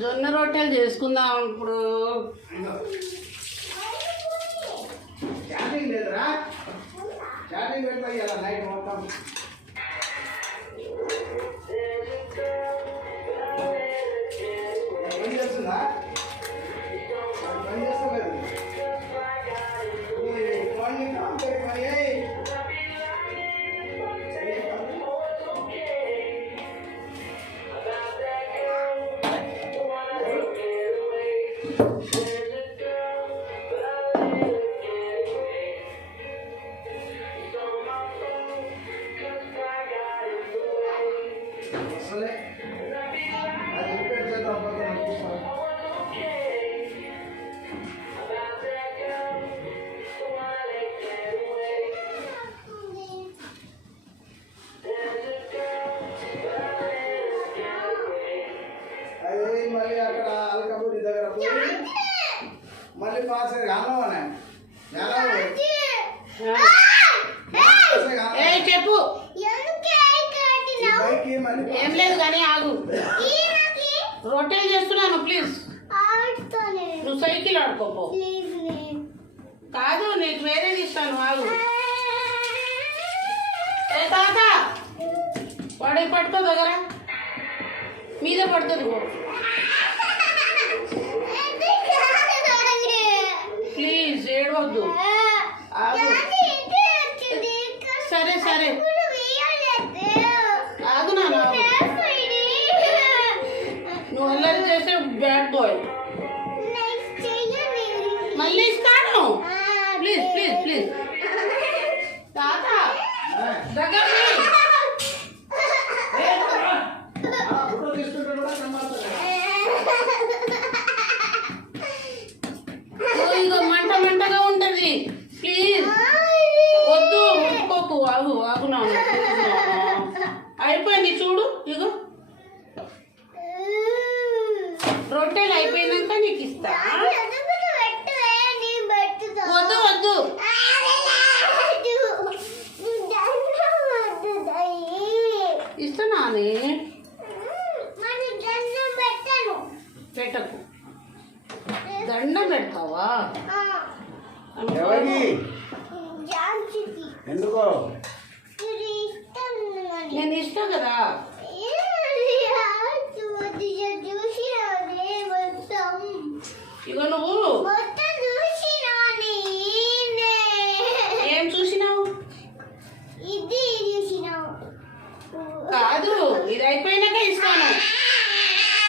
జొన్న రొట్టెలు చేసుకుందాం ఇప్పుడు. చాటింగ్ లేదురా, చాటింగ్ పెడతా ఇలా నైట్ మొత్తం. పని చేస్తుందా? పని చేస్తలేదు. పని అసలే అది రిపేర్ చేద్దాం. అది మళ్ళీ అక్కడ అల్కపూరి దగ్గర పోయి మళ్ళీ పాస్ కానవానే చెప్పు. ఏం లేదు కానీ ఆగు, రొట్టెలు చేస్తున్నాను ప్లీజ్. నువ్వు సైకిల్ ఆడుకోపో. కాదు నీకు వేరేది ఇస్తాను, ఆగు. ఏ తాత వాడి పడుతుంది దగ్గర మీద పడుతుంది. ప్లీజ్ ఏడవద్దు, ఆగు. సరే సరే ఆగు నాన్న, నువ్వు అల్లరి చేసే బ్యాడ్ బాయ్. మళ్ళీ ఇస్తాను ప్లీజ్ ప్లీజ్ ప్లీజ్. తాత దగ్గర ఇగో మంట మంటగా ఉంటది, ప్లీజ్ వద్దు, ఉడుకోకు. ఆగు ఆగు నాన్న, అయిపోయింది చూడు. ఇగో రొట్టెలు అయిపోయినాక నీకు ఇస్తా. వద్దు వద్దు, ఇస్తున్నానే. పెట్టకు, దండం పెడతావా? ఎందుకో నేను ఇష్టం కదా. ఇగో నువ్వు